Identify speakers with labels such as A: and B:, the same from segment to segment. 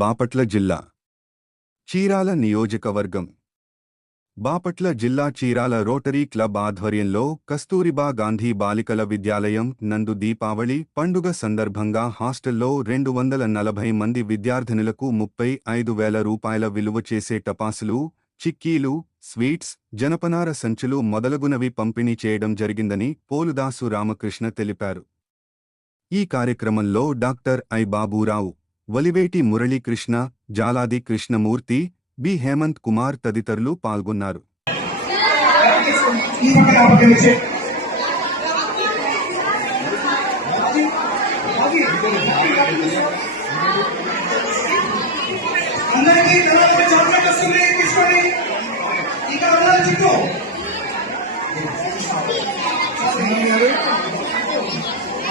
A: బాపట్ల జిల్లా చీరాల నియోజకవర్గం. బాపట్ల జిల్లా చీరాల రోటరీ క్లబ్ ఆధ్వర్యంలో కస్తూరిబా గాంధీ బాలికల విద్యాలయం నందు దీపావళి పండుగ సందర్భంగా హాస్టల్లో రెండు వందల నలభై మంది విద్యార్థినులకు ముప్పై ఐదు వేల రూపాయల విలువ చేసే టపాసులు చిక్కీలు స్వీట్స్ జనపనార సంచులు మొదలగునవి పంపిణీ చేయడం జరిగిందని పోలుదాసు రామకృష్ణ తెలిపారు. ఈ కార్యక్రమంలో doctor I Baburao Valiveti Muralikrishna Jaladi Krishnamurthy B. Hemant Kumar తదితరులు పాల్గొన్నారు.
B: అందరికీ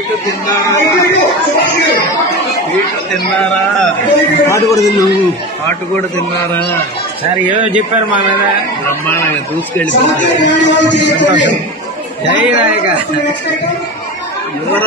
C: పీటు తిన్నారా? పీటు తిన్నారా?
B: పాటు కూడా తిన్నాము
C: పాటు కూడా తిన్నారా? సార్ ఏమో చెప్పారు మా మీద? బ్రహ్మాండంగా
B: చేయొద్దండి
C: జై నాయక యువర